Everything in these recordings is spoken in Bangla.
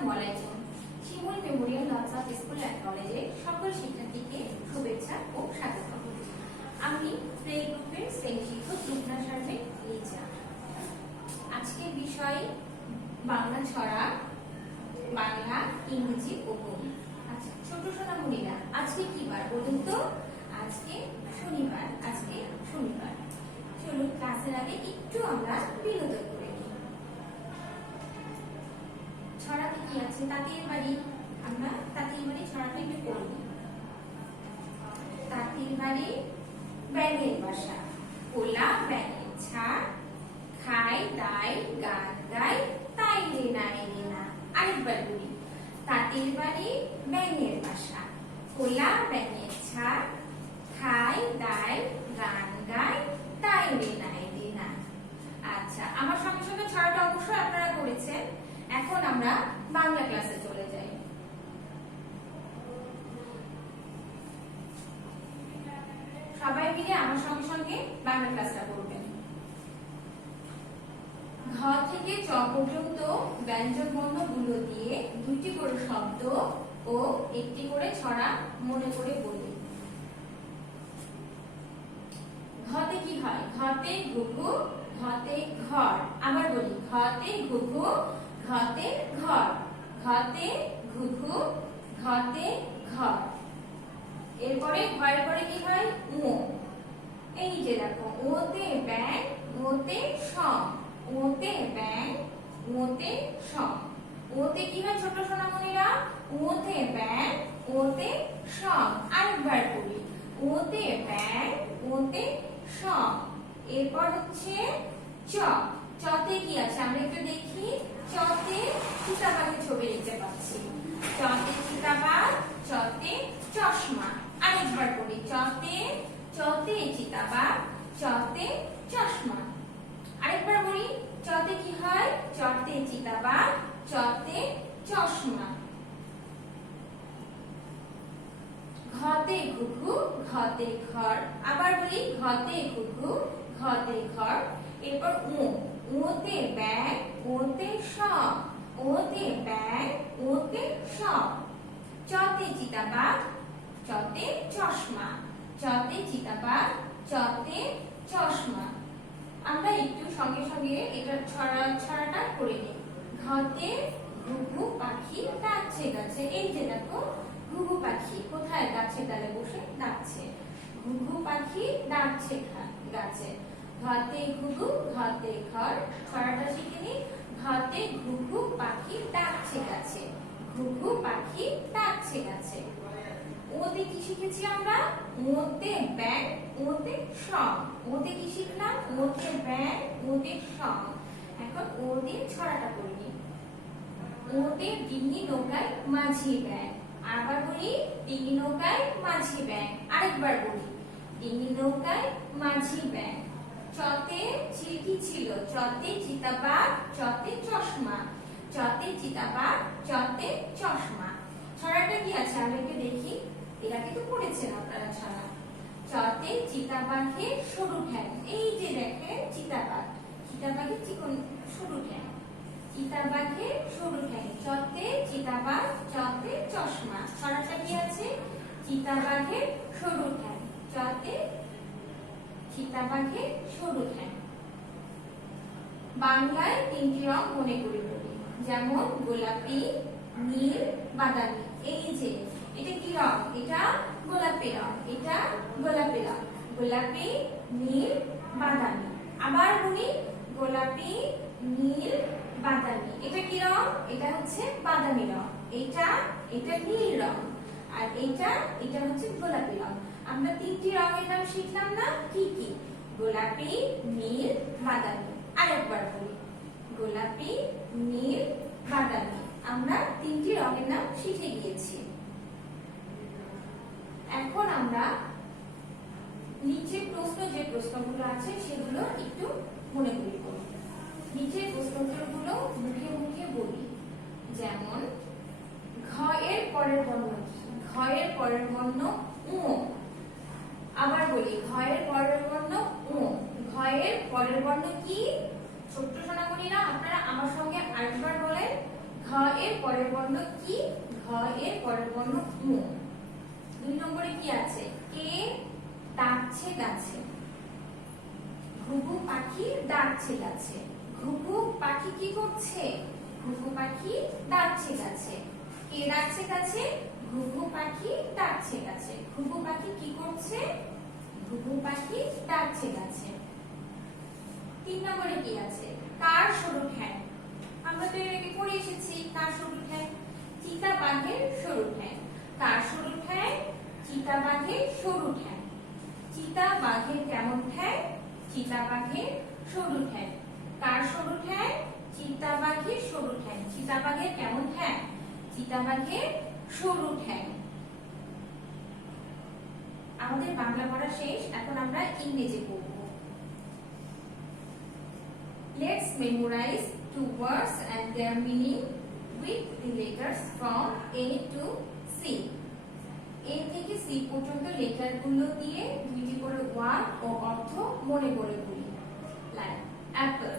আসসালামু আলাইকুম। Shimul memorial girls high school and কলেজের সকল শিক্ষার্থীকে শুভেচ্ছা ও স্বাগত। আমি প্লে গ্রুপের শ্রেণী শিক্ষক রূপনা শারমিন লিজা। আজকের বিষয় বাংলা ছড়া, বাংলা, ইংরেজি ও গণিত। আচ্ছা ছোট সোনামণিরা, আজকে কি বার বলুন তো? আজকে শনিবার। চলুন ক্লাসের আগে একটু আমরা বিনোদন করে নিই। ছড়াতে কি আছে? তাঁতির বাড়ি। আমরা তাঁতির বাড়ি ছড়াটা একটু পড়ে নিই। তাঁতির বাড়ি ব্যাঙের বাসা, কোলা ব্যাঙের ছাড়, খায় দায় গান গায়, তাই রে নাই রে না। আরেকবার বলি, তাঁতির বাড়ি ব্যাঙের বাসা, কোলা ব্যাঙের ছাড়, খায় দায় গান গায়, তাই রে নাই রে না। আচ্ছা, আমার সঙ্গে সঙ্গে ছড়াটা অবশ্যই আপনারা করেছেন। এখন আমরা বাংলা ক্লাসে চলে যাই। সবাই মিলে আমার সঙ্গে সঙ্গে বাংলা ক্লাসটা করবেন। ঘ থেকে চ পর্যন্ত ব্যঞ্জন বর্ণগুলো দিয়ে দুটি করে শব্দ ও একটি করে ছড়া মনে করে বলি। ঘতে কি হয়? ঘতে ঘুঘু, ঘতে ঘর। আবার বলি, ঘতে ঘুঘু, ঘতে ঘর, ঘতে ঘুঘু, ঘতে ঘর। এরপরে ঘরের পরে কি হয়? ও। এই যে দেখো, ওতে ব্যাং, ওতে সম, ওতে ব্যাং, ওতে সম। ওতে কি হয় ছোট সোনামণিরা? ওতে ব্যাং, ওতে সম। আরেকবার বলি, ওতে ব্যাং, ওতে সম। এরপর হচ্ছে চ। চতে কি আছে আমরা একটু দেখি। চতে চিতাবাঘের ছবি দেখতে পাচ্ছি। চতে চিতাবাঘ, চতে চশমা। আরেকবার বলি, চতে চিতাবাঘ, চতে চশমা। আরেকবার বলি, চতে কি হয়? চতে চিতাবাঘ, চতে চশমা। ঘতে ঘুঘু, ঘতে ঘর। আবার বলি, ঘতে ঘুঘু, ঘতে ঘর। এরপর ও। ওতে ব্যাং, ওতে সম, ওতে ব্যাং, ওতে সম। চতে চিতাবাঘ, চতে চশমা, চতে চিতাবাঘ, চতে চশমা। আমরা একটু সঙ্গে সঙ্গে এটা ছড়াটা করে নিই। ঘতে ঘুঘু পাখি ডাকছে গাছে। এই যে দেখো, ঘুঘু পাখি কোথায়? গাছের ডালে বসে ডাকছে। ঘুঘু পাখি ডাকছে গাছে। ঘতে ঘুঘু, ঘতে ঘর। ছড়াটা শিখে নিই। ঘতে ঘুঘু পাখি ডাকছে গাছে, ঘুঘু পাখি ডাকছে গাছে। ওতে কি শিখেছি আমরা? ওতে ব্যাং, ওতে সম। ওতে কি শিখলাম? ওতে ব্যাং, ওতে সম। এখন ও দিয়ে ছড়াটা করে নিই। ওতে ডিঙি নৌকায় মাঝি ব্যাং। আবার বলি, ডিঙি নৌকায় মাঝি ব্যাং। আরেকবার বলি, ডিঙি নৌকায় মাঝি ব্যাং। চতে চিরকি ছিল, চতে চিতাবাঘ, চতে চশমা, চতে চিতাবাঘ, চতে চশমা। ছড়াটা কি আছে আমরা একটু দেখি। এরা কিন্তু পড়েছেন আপনারা ছড়া। চতে চিতাবাঘের সরু ঠ্যাং। এই যে দেখেন চিতাবাঘ, চিতাবাঘের চিকন সরু ঠ্যাং, চিতাবাঘের সরু ঠ্যাং। চতে চিতাবাঘ, চতে চশমা। ছড়াটা কি আছে? চিতাবাঘের সরু ঠ্যাং, চতে চিতাবাঘের সরু ঠ্যাং। বাংলায় তিনটি রং মনে করে বলি, যেমন গোলাপি, নীল, বাদামি। এই যে এটা কি রং? এটা গোলাপি রং, এটা গোলাপি রং। গোলাপি, নীল, বাদামি। আবার বলি, গোলাপি, নীল, বাদামি। এটা কি রং? এটা হচ্ছে বাদামি রং। এটা নীল রং, আর এটা হচ্ছে গোলাপি রং। আমরা তিনটি রঙের নাম শিখলাম না? কি কি? গোলাপি, নীল, বাদামি। আরেকবার বলি, গোলাপি, নীল, বাদামি। আমরা তিনটি রঙের নাম শিখে গিয়েছি। এখন আমরা নিচে যে প্রশ্নগুলো আছে সেগুলো একটু মনে করি করব। নিচের প্রশ্নগুলো মুখে মুখে বলি। যেমন ঘ এর পরের বর্ণ কি? ঘ এর পরের বর্ণ উ। আবার বলি, ঘ এর পরের বর্ণ উ। ঘ এর পরের বর্ণ কি? ছোট্ট সোনামণিরা, আপনারা আমার সঙ্গে আরেকবার বলেন। ঘ এর পরের বর্ণ কি? ঘ এর পরের বর্ণ উ। 2 নম্বরে কি আছে? কে ডাকছে গাছে। ঘুঘু পাখি ডাকছে গাছে। ঘুঘু পাখি কি করছে? ঘুঘু পাখি ডাকছে গাছে। কে ডাকছে গাছে? ঘুঘু পাখি ডাকছে গাছে। ঘুঘু পাখি কি করছে? ঘুঘু পাখি ডাকছে গাছে। 3 নম্বরে কি আছে? কার সরু ঠ্যাং। আমরা তো এর আগে পড়ে এসেছি কার সরু ঠ্যাং। চিতা বাঘের সরু ঠ্যাং। কার সরু ঠ্যাং? চিতা বাঘের সরু ঠ্যাং। চিতা বাঘের কেমন ঠ্যাং? চিতা বাঘের সরু ঠ্যাং। কার সরু ঠ্যাং? চিতা বাঘের সরু ঠ্যাং। চিতা বাঘের কেমন ঠ্যাং? চিতা বাঘের সরু ঠ্যাং। আমাদের বাংলা পড়া শেষ, এখন আমরা ইংরেজি পড়ব। Let's memorize 2 words and their meaning with the letters from A to C. A থেকে C পর্যন্ত লেটারগুলো দিয়ে দুইটি করে ওয়ার্ড ও অর্থ মনে করে বলি। Like Apple.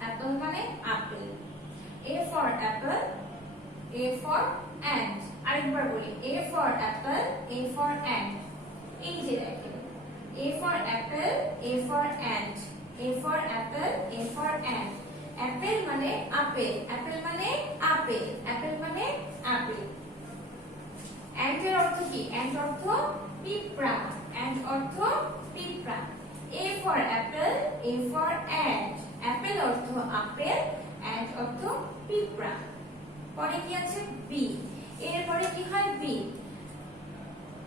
অ্যাপল মানে apple. A for apple, A for ant. আরেকবার বলি, A for apple, A for ant. এই যে দেখেন, A for apple, A for ant. A for apple, A for ant. Apple মানে আপেল। অ্যাপেল মানে আপেল। অ্যাপেল মানে আপেল। অ্যান্ট এর অর্থ কি? অ্যান্ট অর্থ পিঁপড়া। অ্যান্ট অর্থ পিঁপড়া। A for apple, A for ant. Apple অর্থ আপেল, অ্যান্ট অর্থ পিঁপড়া। পরে কি আছে? বি। এর পরে কি হয়? B.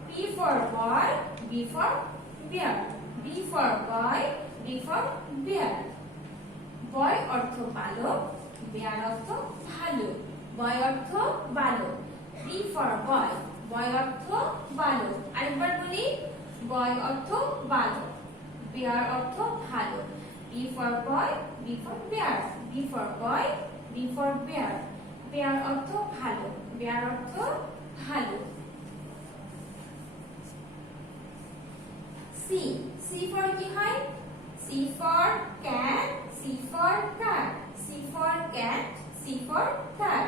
B for boy, B for bear. B for boy, B for bear. বয় অর্থ বালক, bear অর্থ ভালুক। বয় অর্থ বালক। B for boy, বয় অর্থ বালক। আরেকবার বলি, বয় অর্থ বালক, bear অর্থ ভালুক। B for boy, B for bear. B for boy, B for bear. bear অর্থ ভালুক, bear অর্থ ভালুক। C। C for কি হয়? C for cat, C for cat. C for cat, C for cat.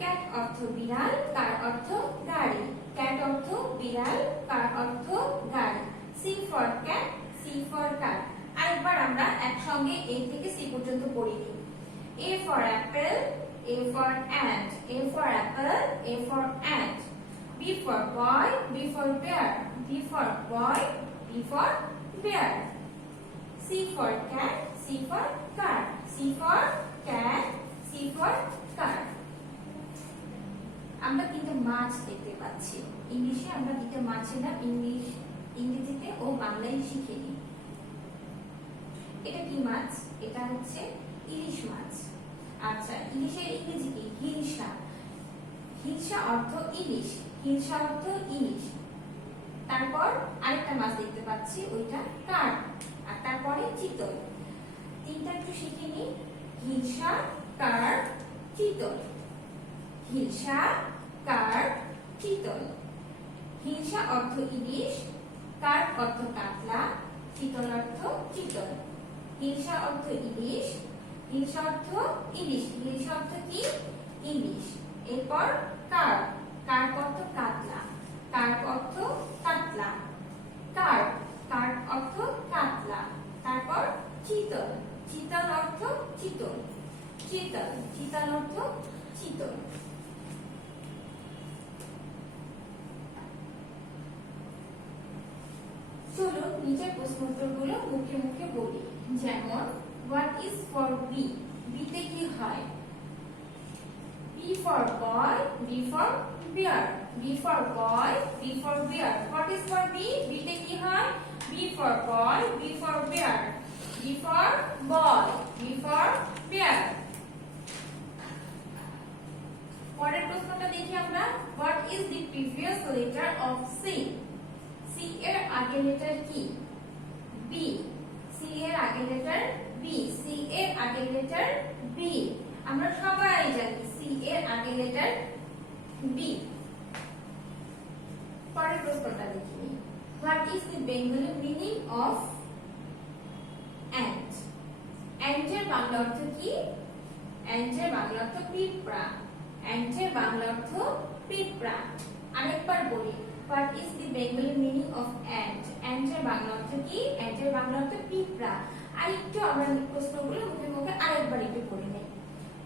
cat অর্থ বিড়াল, car অর্থ গাড়ি। cat অর্থ বিড়াল, car অর্থ গাড়ি। C for cat, C for car. আরেকবার আমরা একসঙ্গে A থেকে C পর্যন্ত পড়ি নিই। A for apple, A for ant. A for apple, A for ant. B for boy, B for bear. B for boy, B for bear. C for cat, C for car. C for cat, C for car. আমরা তিনটে মাছ দেখতে পাচ্ছি। ইংলিশে আমরা তিনটে মাছের নাম ইংরেজিতে ও বাংলায় শিখে নিই। এটা কি মাছ? এটা হচ্ছে ইলিশ মাছ। আচ্ছা, ইলিশের ইংরেজি কি? হিলসা। হিলসা অর্থ ইলিশ। হিলসা অর্থ ইলিশ। তারপর আরেকটা মাছ দেখতে পাচ্ছি, ওইটা কার্প। আর তারপরে চিতল। তিনটা একটু শিখে নিই। হিলসা, কার্প, চিতল। হিলসা, কার্প, চিতল। হিলসা অর্থ ইলিশ, কার্প অর্থ কাতলা, চিতল অর্থ চিতল। হিলসা অর্থ ইলিশ, হিলসা অর্থ ইলিশ। হিলসা অর্থ কি? ইলিশ। এরপর কার্প। কার্প অর্থ কাতলা, কার্প অর্থ কাতলা। কার্প, কার্প অর্থ কাতলা। তারপর চিতল। চিতল অর্থ চিতল। চিতল, চিতল অর্থ চিতল। চলুন নিচের প্রশ্নোত্তরগুলো মুখে মুখে বলি। যেমন হোয়াট ইজ ফর বি। বিতে কি হয়? B for boy, B for bear. B for boy, B for bear. What is for B? বিতে কি হয়? B for boy, B for bear. B for boy, B for bear. পরের প্রশ্নটা দেখি আমরা। What is the previous letter of C? C এর আগের লেটার কি? B. C এর আগের লেটার B. C এর আগের লেটার B. আমরা সবাই জানি C এর আগের লেটার B. পরের প্রশ্নটা দেখি। What is the Bengali meaning of ant? Ant এর বাংলা অর্থ কি? অ্যান্টের বাংলা অর্থ পিঁপড়া, অ্যান্টের বাংলা অর্থ পিঁপড়া। আরেকবার বলি, what is the Bengali meaning of ant? অ্যান্টের বাংলা অর্থ কি? অ্যান্টের বাংলা অর্থ পিঁপড়া। আর একটু আমরা প্রশ্নগুলো মুখে মুখে আরেকবার একটু পড়ে নেই।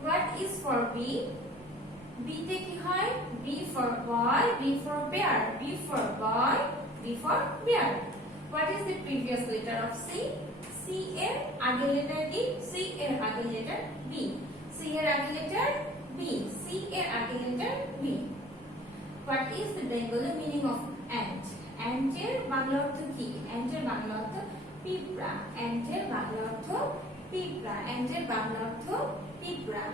What is for B? B তে কি হয়? B for boy, B for bear, B for boy, B for bear. What is the previous letter of C? C এর আগের লেটার কি? সি এর আগের লেটার বি, সি এর আগের লেটার বি, সি এর আগের letter B. What is the Bengali meaning of ant? অ্যান্টের বাংলা অর্থ কি? অ্যান্টের বাংলা অর্থ পিঁপড়া, অ্যান্টের বাংলা অর্থ পিঁপড়া, অ্যান্টের বাংলা অর্থ পিঁপড়া।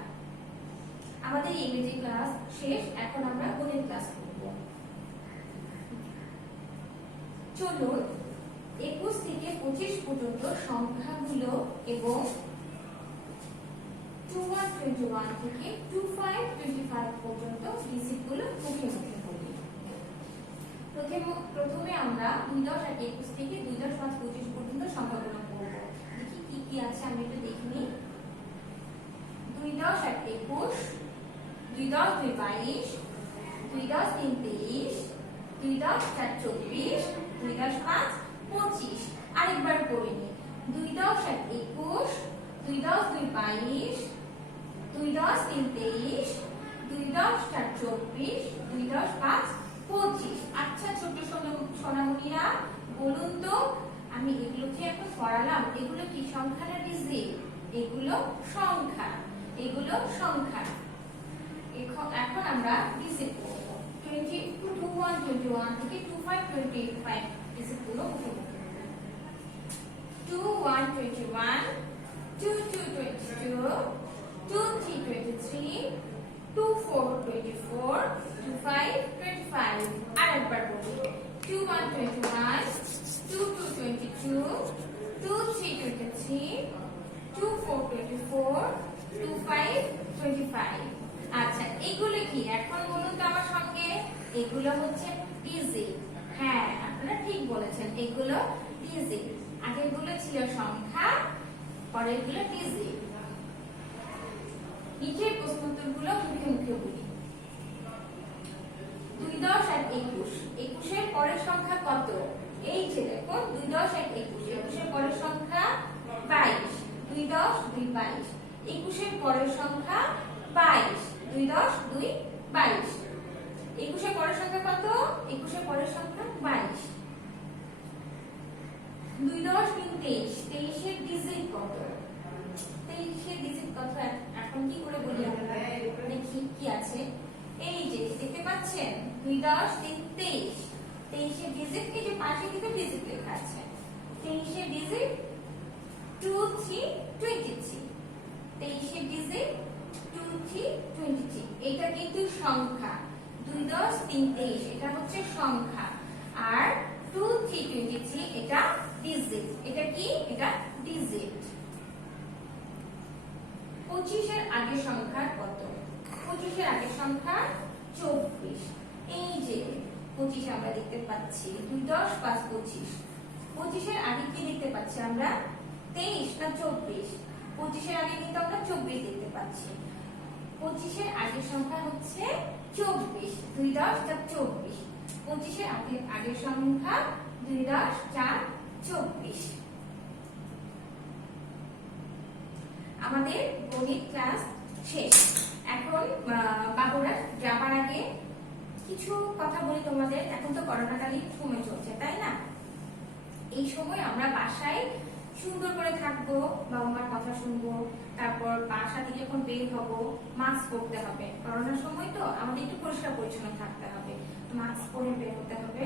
আমাদের ইংরেজি ক্লাস শেষ, এখন আমরা গণিত ক্লাস করব। চলুন 21 থেকে 25 পর্যন্ত সংখ্যাগুলো এবং 21 থেকে 25 পর্যন্ত ডিজিটগুলো মুখে মুখে বলি। প্রথমে আমরা 2-21 থেকে 2-5-25 পর্যন্ত সংখ্যাগুলো পড়ব। দেখি কি কি আছে, আমি একটু দেখে নিই। 2-21, 2-22, 2-3-23, 2-4-24, 2-5-25। আরেকবার পড়ে নিই। 2-21, 2-22, 2-3-23, 2-4-24, 2-5-25। আচ্ছা ছোট সোনামণিরা, বলুন তো, আমি এগুলোকে এখন পড়ালাম, এগুলো কি সংখ্যা না ডিজিট? এগুলো সংখ্যা, এগুলো সংখ্যা। এখন আমরা ডিজিট করব। 21 থেকে 25 ডিজিটগুলো মুখে মুখে বলব। 21, 22, 23, 24, 25। আরেকবার বলি। 21, 22, 23, 24, 25। আচ্ছা, এগুলো কি এখন বলুন তো আমার সঙ্গে? এগুলো হচ্ছে ডিজিট। হ্যাঁ, আপনারা ঠিক বলেছেন, এগুলো ডিজিট। আগেরগুলো ছিল সংখ্যা, পরেরগুলো ডিজিট। নিচের প্রশ্নোত্তরগুলো মুখে মুখে বলি। 2-21, 21 এর পরের সংখ্যা কত? এই যে দেখো, 2-21, 21 এর পরের সংখ্যা 22, 2-10-22। 21 এর পরের সংখ্যা 22, 2-10-22। 21 এর পরের সংখ্যা কত? 21 এর পরের সংখ্যা 22। 2-10-23, 23 এর ডিজিট কত? 23 এর ডিজিট কত? এখন কি করে বলি আমরা? দেখি কি আছে। এই যে দেখতে পাচ্ছেন, 2-10-23, 23 এর ডিজিট, এই যে পাশে কিন্তু ডিজিট লেখা আছে। 23 এর ডিজিট 23, 23 এর ডিজিট 23। এটা কিন্তু সংখ্যা। 2-10-23 এটা হচ্ছে সংখ্যা, আর 23 এটা ডিজিট। এটা কি? এটা ডিজিট। 25 এর আগের সংখ্যা কত? 25 এর আগের সংখ্যা 24। এই যে 25 আমরা দেখতে পাচ্ছি, 2-10-5-25। 25 এর আগে কি দেখতে পাচ্ছি আমরা? 23 না 24? 25 এর আগে কিন্তু আমরা 24 দেখতে পাচ্ছি। 25 এর আগের সংখ্যা হচ্ছে 24, 2-10-4-24। 25 এর আগের সংখ্যা 2-10-4-24। আমাদের গণিত ক্লাস শেষ। এখন বাবুরা যাবার আগে কিছু কথা বলি তোমাদের। এখন তো করোনাকালীন সময় চলছে, তাই না? এই সময় আমরা বাসায় সুন্দর করে থাকবো, বাবা মার কথা শুনবো, তারপর বাসা থেকে যখন বের হব মাস্ক পরতে হবে। করোনার সময় তো আমাদের একটু পরিষ্কার পরিচ্ছন্ন থাকতে হবে, মাস্ক পরে বের হতে হবে।